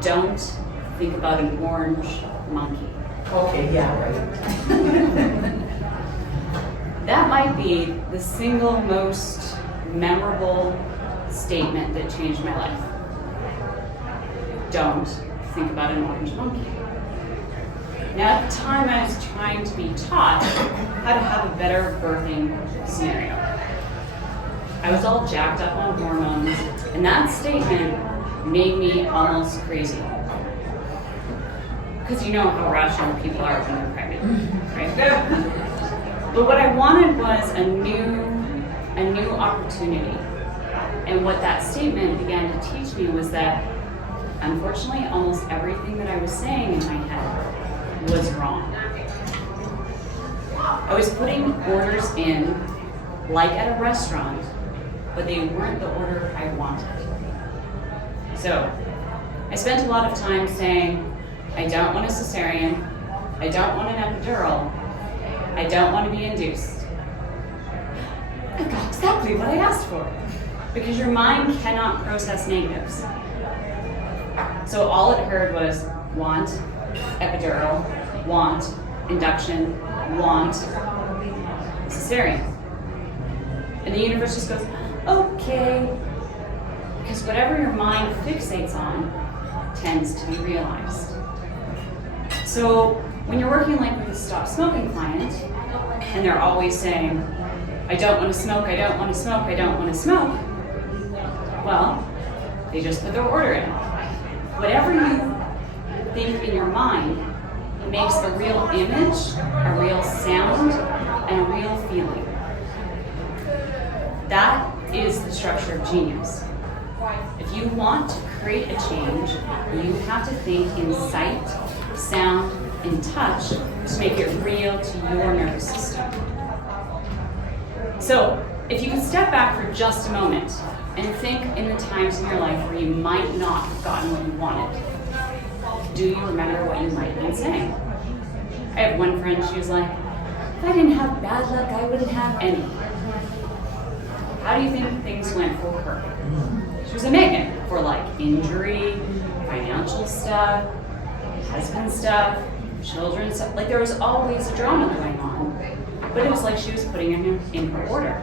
don't think about an orange monkey. Okay, yeah, right. That might be the single most memorable statement that changed my life. Don't think about an orange monkey. Now, at the time, I was trying to be taught how to have a better birthing scenario. I was all jacked up on hormones, and that statement made me almost crazy. Because you know how rational people are when they're pregnant, right? But what I wanted was a new opportunity. And what that statement began to teach me was that, unfortunately, almost everything that I was saying in my head was wrong. I was putting orders in, like at a restaurant, but they weren't the order I wanted. So, I spent a lot of time saying, I don't want a cesarean, I don't want an epidural, I don't want to be induced. I got exactly what I asked for, because your mind cannot process negatives. So all it heard was want, epidural, want, induction, want, cesarean. And the universe just goes, okay. Because whatever your mind fixates on tends to be realized. So when you're working like with a stop smoking client, and they're always saying, I don't want to smoke, I don't want to smoke, I don't want to smoke, well, they just put their order in. Whatever you think in your mind makes a real image, a real sound, and a real feeling. That is the structure of genius. If you want to create a change, you have to think in sight, sound, and touch to make it real to your nervous system. So, if you can step back for just a moment and think in the times in your life where you might not have gotten what you wanted, do you remember what you might have been saying? I have one friend, she was like, if I didn't have bad luck, I wouldn't have any. How do you think things went for her? She was a magnet for like injury, financial stuff, husband stuff, children stuff. Like there was always a drama going on. But it was like she was putting it in her order.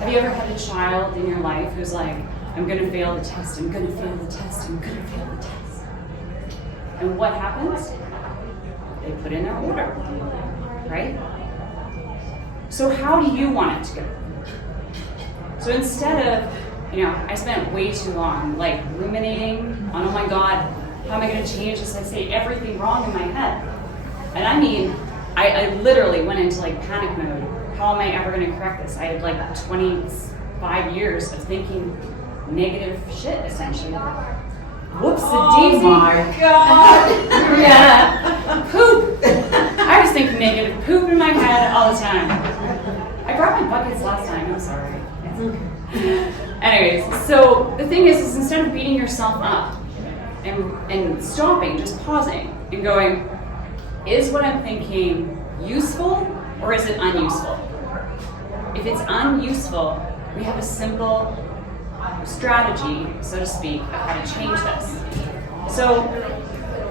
Have you ever had a child in your life who's like, I'm gonna fail the test, I'm gonna fail the test, I'm gonna fail the test. And what happens? They put in their order, right? So how do you want it to go? So instead of, I spent way too long like ruminating on, oh my God, how am I gonna change this? I say everything wrong in my head. And I mean, I literally went into like panic mode. How am I ever gonna correct this? I had like 25 years of thinking negative shit, essentially. Whoops-a-daisy. Oh my God. Yeah. Poop. I was thinking negative poop in my head all the time. I brought my buckets last time, I'm sorry. It's okay. Anyways, so the thing is instead of beating yourself up and stopping, just pausing and going, is what I'm thinking useful or is it unuseful? If it's unuseful, we have a simple strategy, so to speak, of how to change this. So,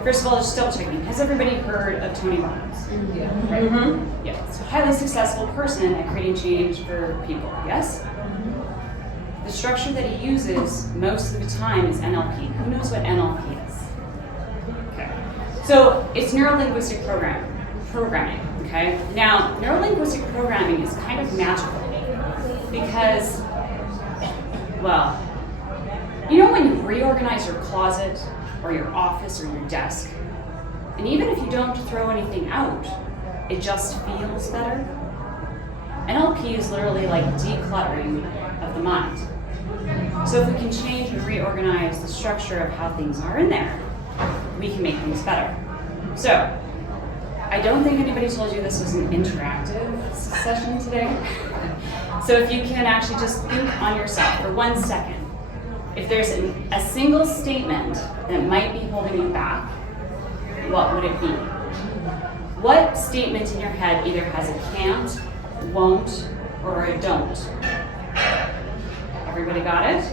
first of all, just double checking. Has everybody heard of Tony Robbins? Yeah. Right? Mm-hmm. Yeah. It's a highly successful person at creating change for people. Yes? Mm-hmm. The structure that he uses most of the time is NLP. Who knows what NLP is? Okay. So it's neuro-linguistic programming. Okay. Now, neuro-linguistic programming is kind of magical because, well, when you reorganize your closet or your office or your desk, and even if you don't throw anything out, it just feels better. NLP is literally like decluttering of the mind. So if we can change and reorganize the structure of how things are in there, we can make things better. So, I don't think anybody told you this was an interactive session today. So if you can actually just think on yourself for 1 second. If there's a single statement that might be holding you back, what would it be? What statement in your head either has a can't, won't, or a don't? Everybody got it?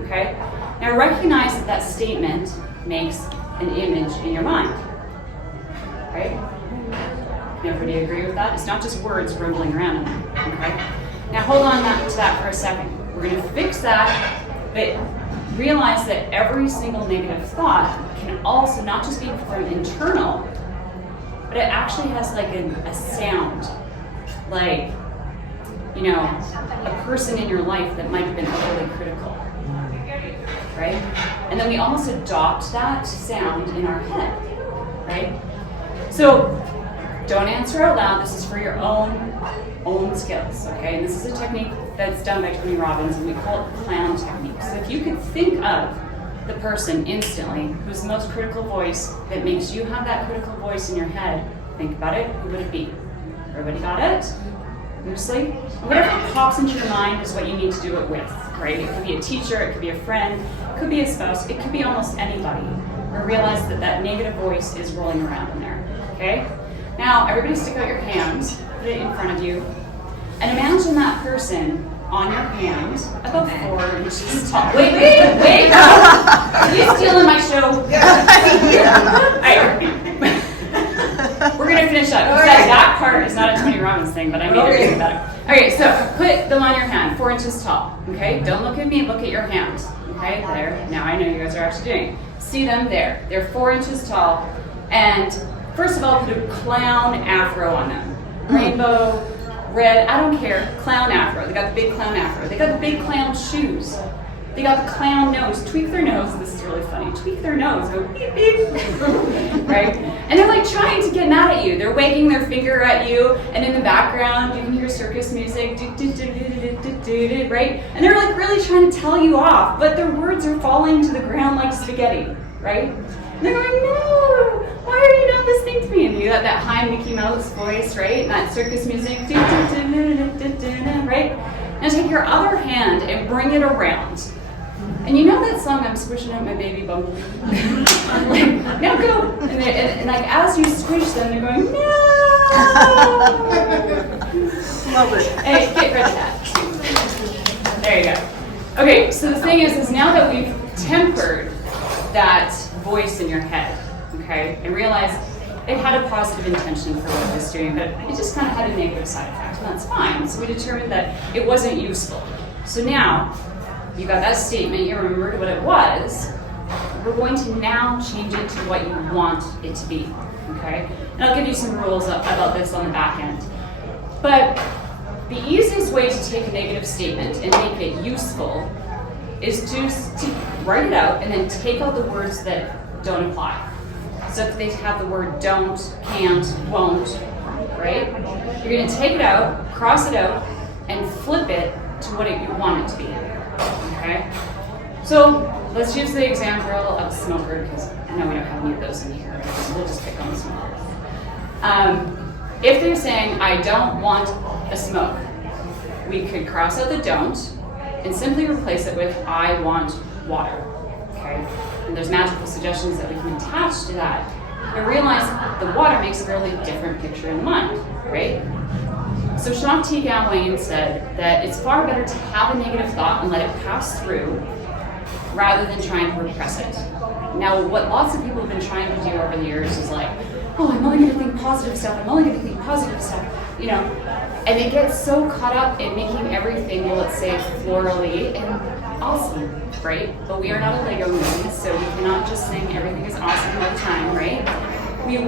Okay. Now recognize that statement makes an image in your mind. Right? Can everybody agree with that? It's not just words rumbling around in there. Okay? Now hold on to that for a second. We're going to fix that, but realize that every single negative thought can also not just be from internal, but it actually has like a sound, like, you know, a person in your life that might have been overly critical, right? And then we almost adopt that sound in our head, right? So don't answer out loud. This is for your own skills, okay? And this is a technique that's done by Tony Robbins, and we call it the clown technique. So if you could think of the person instantly whose most critical voice that makes you have that critical voice in your head, think about it, who would it be? Everybody got it? Loosely? Whatever pops into your mind is what you need to do it with, right? It could be a teacher, it could be a friend, it could be a spouse, it could be almost anybody. Or realize that that negative voice is rolling around in there, okay? Now, everybody stick out your hands, put it in front of you, and imagine that person on your hand, about 4 inches tall. Wait! You stealing my show? Alright. We're gonna finish up. That part is not a Tony Robbins thing, but I made it even better. Okay, so put them on your hand, 4 inches tall. Okay, don't look at me, look at your hand. Okay, there. Now I know you guys are actually doing it. See them there. They're 4 inches tall, and first of all, put a clown afro on them. Rainbow, red, I don't care. Clown afro. They got the big clown afro. They got the big clown shoes. They got the clown nose. Tweak their nose. This is really funny. Tweak their nose. Go beep beep. Right? And they're like trying to get mad at you. They're wagging their finger at you, and in the background you can hear circus music. Right? And they're like really trying to tell you off, but their words are falling to the ground like spaghetti. Right? And they're going, no, why are you not listening to me? And you got that high Mickey Mouse voice, right? And that circus music, right? Now take your other hand and bring it around. And you know that song, I'm squishing out my baby bumblebee? Like, now go. And like as you squish them, they're going, no! Love it. Hey, get rid of that. There you go. Okay, so the thing is now that we've tempered that voice in your head, okay, and realize it had a positive intention for what it was doing, but it just kind of had a negative side effect, and that's fine. So we determined that it wasn't useful. So now, you got that statement, you remembered what it was, we're going to now change it to what you want it to be, okay? And I'll give you some rules about this on the back end. But the easiest way to take a negative statement and make it useful is to write it out and then take out the words that don't apply. So if they have the word don't, can't, won't, right? You're going to take it out, cross it out, and flip it to what you want it to be. Okay? So let's use the example of a smoker, because I know we don't have any of those in here. So we'll just pick on the smoker. If they're saying, I don't want a smoke, we could cross out the don't and simply replace it with, I want water. Okay? And there's magical suggestions that we can attach to that. But realize the water makes a really different picture in the mind, right? So Shakti Gawain said that it's far better to have a negative thought and let it pass through rather than trying to repress it. Now, what lots of people have been trying to do over the years is like, oh, I'm only going to think positive stuff, I'm only going to think positive stuff, you know, and they get so caught up in making everything, well, let's say, florally and awesome, right? But we are not a Lego movie, so we cannot just sing everything is awesome all the time, right? We,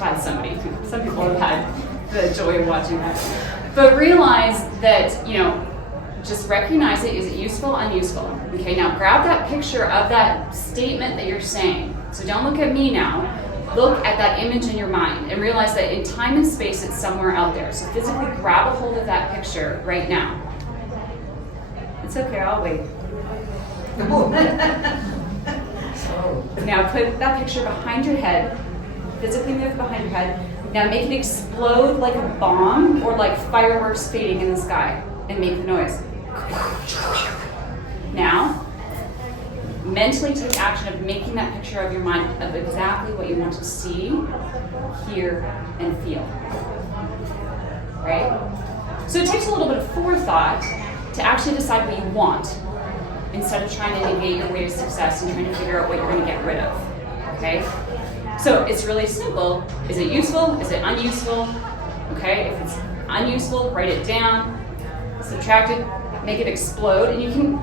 by somebody, some people have had the joy of watching that. But realize that, you know, just recognize it. Is it useful, unuseful? Okay, now grab that picture of that statement that you're saying. So don't look at me now. Look at that image in your mind and realize that in time and space, it's somewhere out there. So physically grab a hold of that picture right now. It's okay, I'll wait. Now put that picture behind your head. Physically move behind your head. Now make it explode like a bomb or like fireworks fading in the sky and make the noise. Now, mentally take action of making that picture of your mind of exactly what you want to see, hear, and feel. Right? So it takes a little bit of forethought to actually decide what you want. instead of trying to negate your way to success and trying to figure out what you're going to get rid of. Okay? So it's really simple. Is it useful? Is it unuseful? Okay? If it's unuseful, write it down, subtract it, make it explode, and you can,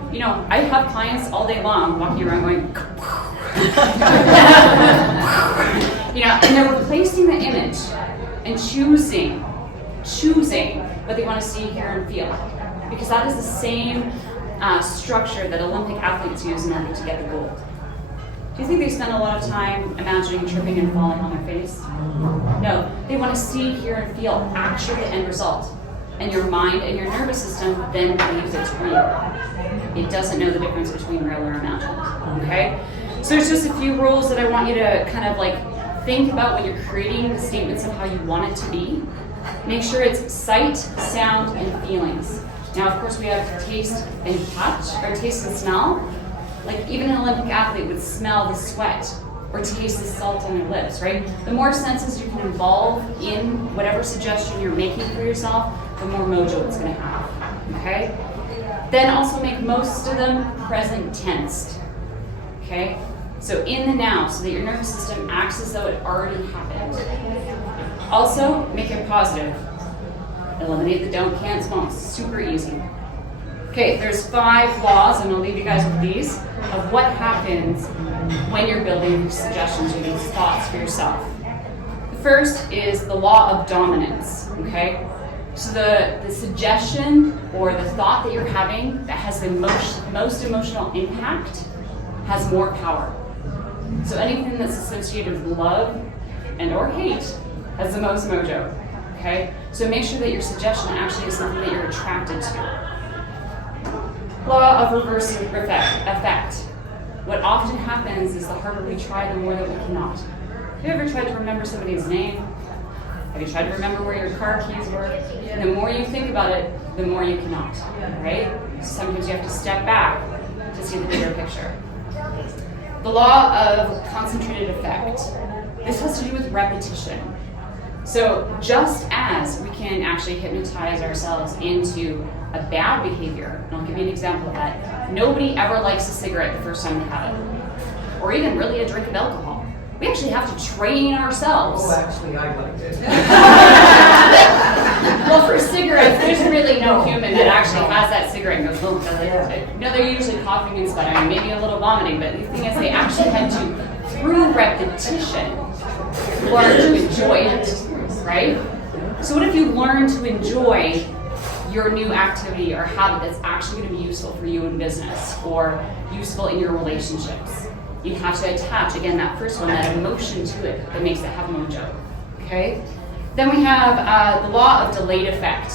I have clients all day long walking around going, and they're replacing the image and choosing what they want to see, hear, and feel. Because that is the same structure that Olympic athletes use in order to get the gold. Do you think they spend a lot of time imagining tripping and falling on their face? No, they want to see, hear, and feel actually the end result. And your mind and your nervous system then believes it's real. It doesn't know the difference between real or imagined. Okay? So there's just a few rules that I want you to kind of think about when you're creating the statements of how you want it to be. Make sure it's sight, sound, and feelings. Now, of course, we have taste and touch, or taste and smell. Like even an Olympic athlete would smell the sweat or taste the salt on their lips, right? The more senses you can involve in whatever suggestion you're making for yourself, the more mojo it's going to have, okay? Then also make most of them present tensed, okay? So in the now, so that your nervous system acts as though it already happened. Also, make it positive. Eliminate the don't, can'ts, won'ts. Super easy. Okay, there's 5 laws, and I'll leave you guys with these, of what happens when you're building these suggestions or these thoughts for yourself. The first is the law of dominance, okay? So the suggestion or the thought that you're having that has the most emotional impact has more power. So anything that's associated with love and or hate has the most mojo, okay? So make sure that your suggestion actually is something that you're attracted to. Law of reverse effect. What often happens is the harder we try, the more that we cannot. Have you ever tried to remember somebody's name? Have you tried to remember where your car keys were? And the more you think about it, the more you cannot, right? Sometimes you have to step back to see the bigger picture. The law of concentrated effect. This has to do with repetition. So just as we can actually hypnotize ourselves into a bad behavior, and I'll give you an example of that. Nobody ever likes a cigarette the first time they have it, or even really a drink of alcohol. We actually have to train ourselves. Oh, actually, I liked it. Well, for cigarettes, there's really no human that actually has that cigarette and goes, oh, they're usually coughing and sputtering, maybe a little vomiting, but the thing is they actually had to, through repetition, learn to enjoy it, right? So what if you learn to enjoy your new activity or habit that's actually going to be useful for you in business or useful in your relationships? You have to attach, again, that first one, that emotion to it that makes it have mojo, okay? Then we have the law of delayed effect.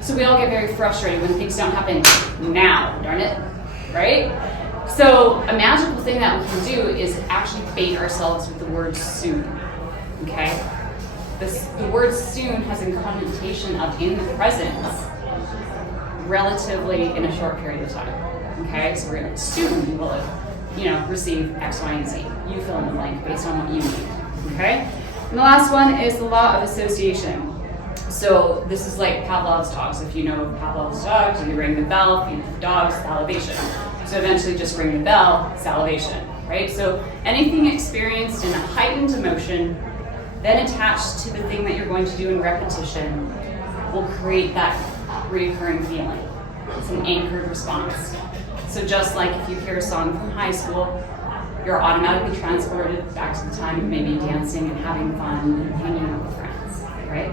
So we all get very frustrated when things don't happen now, darn it, right? So a magical thing that we can do is actually bait ourselves with the word soon, okay? The word soon has a connotation of in the present, relatively in a short period of time, okay? So we're going to soon you will receive X, Y, and Z. You fill in the blank based on what you need, okay? And the last one is the law of association. So this is like Pavlov's dogs. If you know Pavlov's dogs, you ring the bell, feed the dogs, salivation. So eventually just ring the bell, salivation, right? So anything experienced in a heightened emotion, then attached to the thing that you're going to do in repetition, will create that recurring feeling. It's an anchored response. So just like if you hear a song from high school, you're automatically transported back to the time of maybe dancing and having fun and hanging out with friends, right?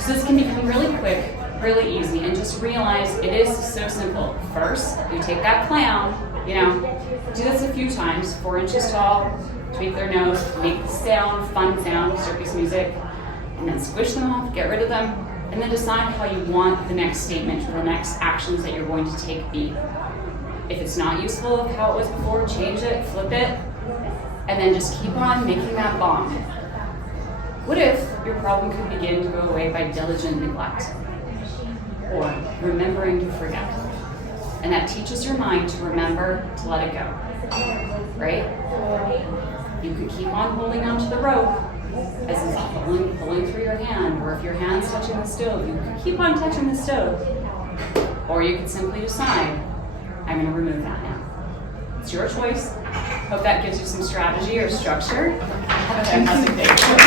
So this can become really quick, really easy, and just realize it is so simple. First, you take that clown, do this a few times, 4 inches tall, tweak their nose, make the sound, fun sound, circus music, and then squish them off, get rid of them, and then decide how you want the next statement or the next actions that you're going to take be. If it's not useful of how it was before, change it, flip it, and then just keep on making that bomb. What if your problem could begin to go away by diligent neglect or remembering to forget? And that teaches your mind to remember to let it go, right? You could keep on holding onto the rope as it's pulling through your hand, or if your hand's touching the stove, you could keep on touching the stove. Or you could simply decide, I'm going to remove that now. It's your choice. Hope that gives you some strategy or structure. Have a fantastic day.